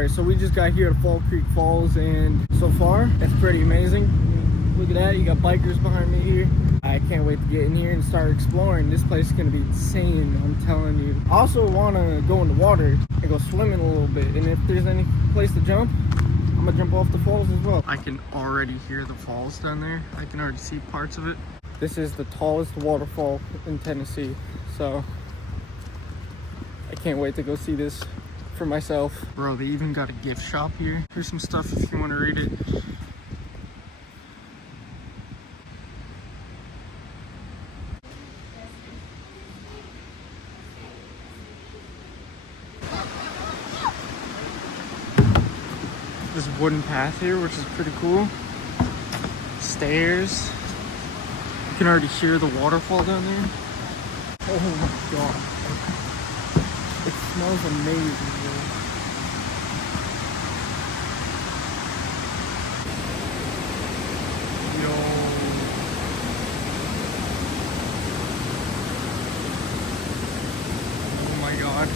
Alright, so we just got here at Fall Creek Falls, and so far, it's pretty amazing. Look at that, you got bikers behind me here. I can't wait to get in here and start exploring. This place is gonna be insane, I'm telling you. I also wanna go in the water and go swimming a little bit, and if there's any place to jump, I'm gonna jump off the falls as well. I can already hear the falls down there. I can already see parts of it. This is the tallest waterfall in Tennessee, so I can't wait to go see this for myself. Bro, they even got a gift shop here. Here's some stuff if you want to read it. This wooden path here, which is pretty cool. Stairs. You can already hear the waterfall down there. Oh my god. It smells amazing, bro. Yo. Oh my god.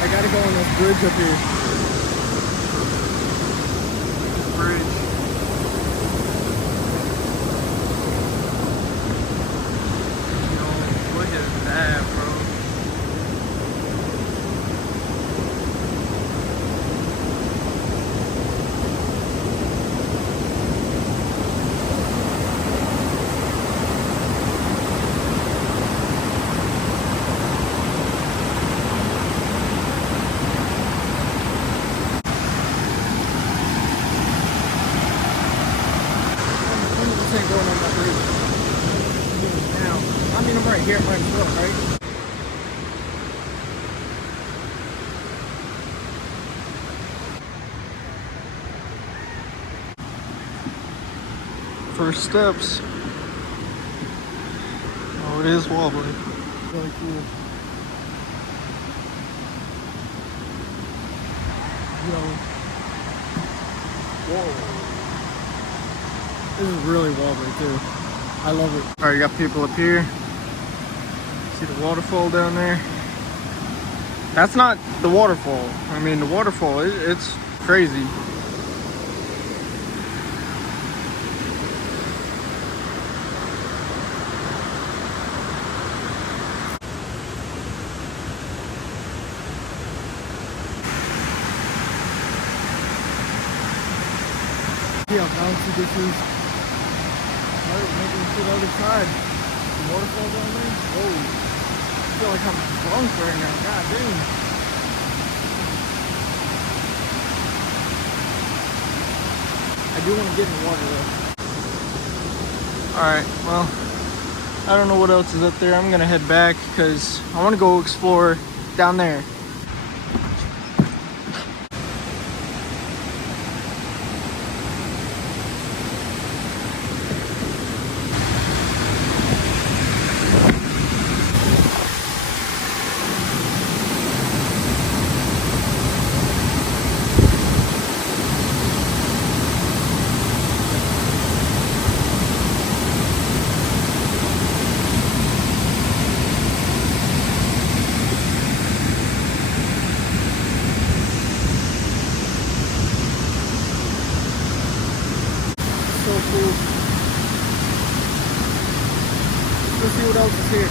I gotta go on this bridge up here. This bridge. Yo, look at that, bro. Going on that bridge now. I mean, I'm right here, might as well, right? First steps. Oh, it is wobbly. Really cool. Yo. Whoa. This is really wobbly too. I love it. Alright, you got people up here. See the waterfall down there? That's not the waterfall. I mean, the waterfall, it's crazy. See how bouncy this is. Alright, making it to the other side. The waterfall down there. Whoa. I feel like I'm drunk right now. God dang. I do want to get in the water though. Alright, well, I don't know what else is up there. I'm gonna head back because I want to go explore down there. Cool. Let's see what else is here.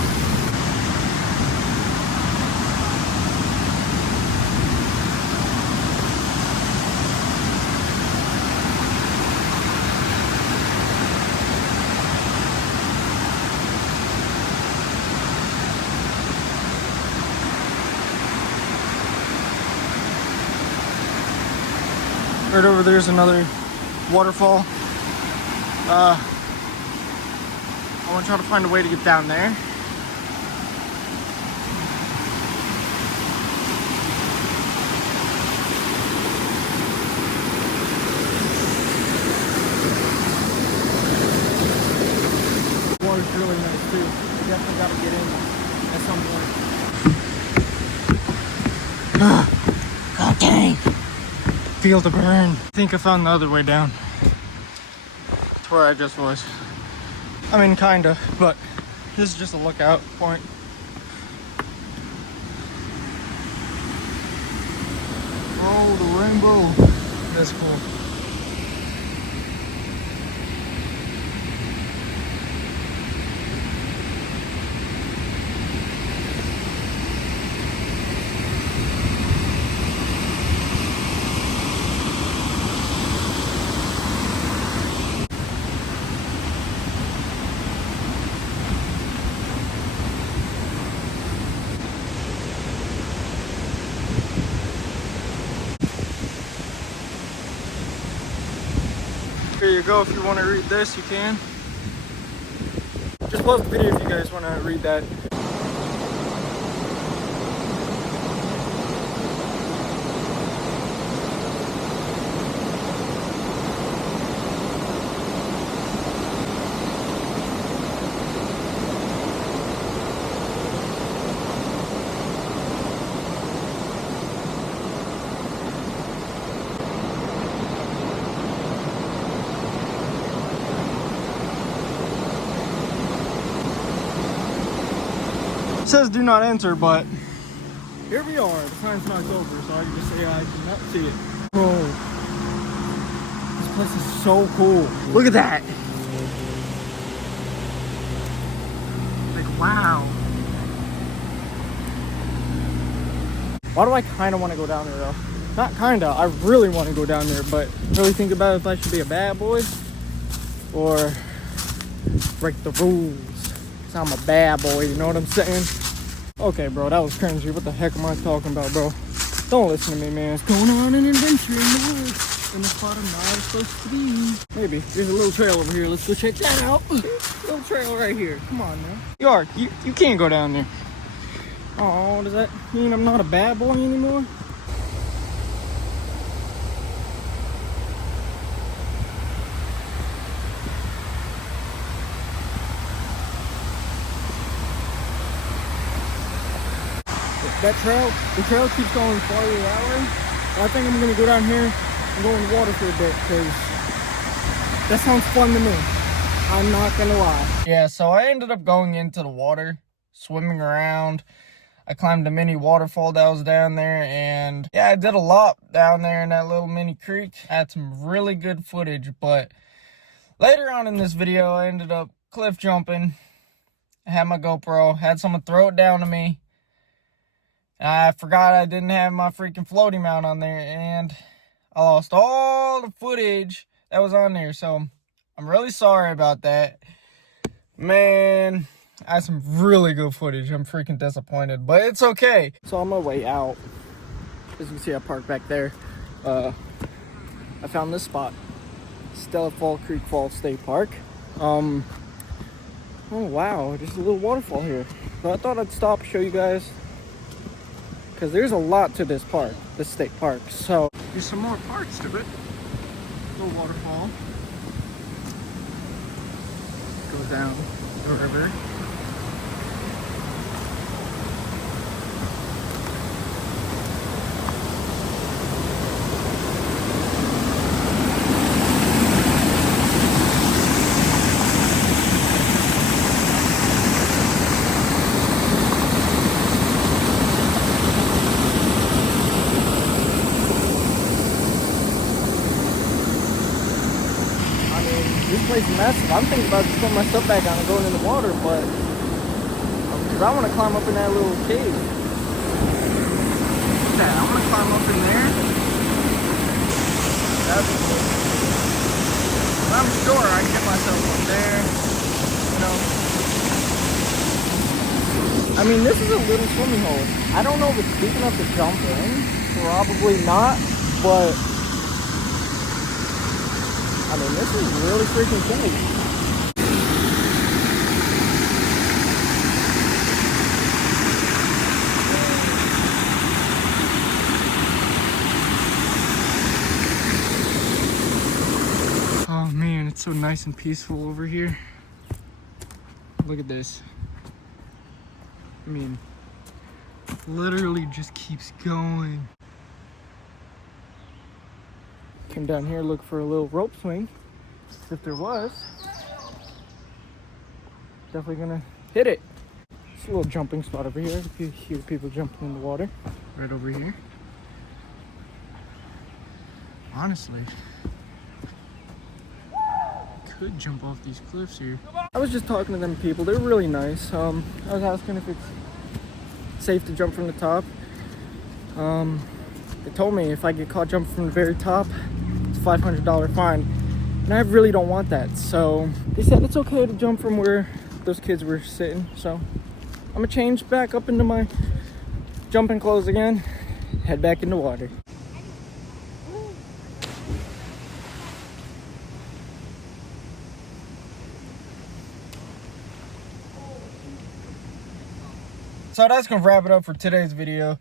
Right over there's another waterfall. I want to try to find a way to get down there. definitely got to get in at some point. God dang. Feel the burn. I think I found the other way down to where I just was. I mean, kinda, but this is just a lookout point. Oh, the rainbow. That's cool. Here you go. If you want to read this, you can. Just pause the video if you guys want to read that. It says do not enter, but here we are. The time's not over, so I can just say I did not see it. Oh, this place is so cool. Look at that. Like, wow. Why do I kind of want to go down there, though? Not kind of. I really want to go down there, but really think about if I should be a bad boy or break the rules. Cause I'm a bad boy, you know what I'm saying? Okay, bro, that was cringy. What the heck am I talking about, bro? Don't listen to me, man. It's going on an adventure in the woods in the spot I'm not supposed to be. Maybe. There's a little trail over here. Let's go check that out. Little trail right here. Come on, man. You can't go down there. Oh, does that mean I'm not a bad boy anymore? The trail keeps going farther that way. I think I'm gonna go down here and go in the water for a bit because that sounds fun to me. I'm not gonna lie. Yeah, so I ended up going into the water, swimming around. I climbed a mini waterfall that was down there, and yeah, I did a lot down there in that little mini creek. I had some really good footage, but later on in this video, I ended up cliff jumping. I had my GoPro, had someone throw it down to me. I forgot I didn't have my freaking floaty mount on there, and I lost all the footage that was on there, so I'm really sorry about that. Man, I had some really good footage. I'm freaking disappointed, but it's okay. So on my way out, as you can see, I parked back there. I found this spot, Stella Fall Creek Falls State Park. Oh wow, just a little waterfall here. So I thought I'd stop, show you guys, because there's a lot to this park, this state park. So there's some more parts to it. Little waterfall. Goes down the river. This place is massive. I'm thinking about just putting my stuff back on and going in the water, but because I want to climb up in that little cave. Yeah, I want to climb up in there. That's cool. I'm sure I can get myself up there. You know. I mean, this is a little swimming hole. I don't know if it's deep enough to jump in. Probably not, but I mean, this is really freaking cool. Oh man, it's so nice and peaceful over here. Look at this. I mean, literally just keeps going. Came down here, look for a little rope swing. If there was, definitely gonna hit it. It's a little jumping spot over here. If you hear people jumping in the water, right over here. Honestly, could jump off these cliffs here. I was just talking to them people. They're really nice. I was asking if it's safe to jump from the top. They told me if I get caught jumping from the very top, it's a $500 fine. And I really don't want that. So they said it's okay to jump from where those kids were sitting. So I'm gonna change back up into my jumping clothes again, head back in the water. So that's gonna wrap it up for today's video.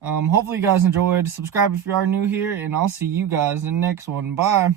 Hopefully you guys enjoyed. Subscribe if you are new here, and I'll see you guys in the next one. Bye.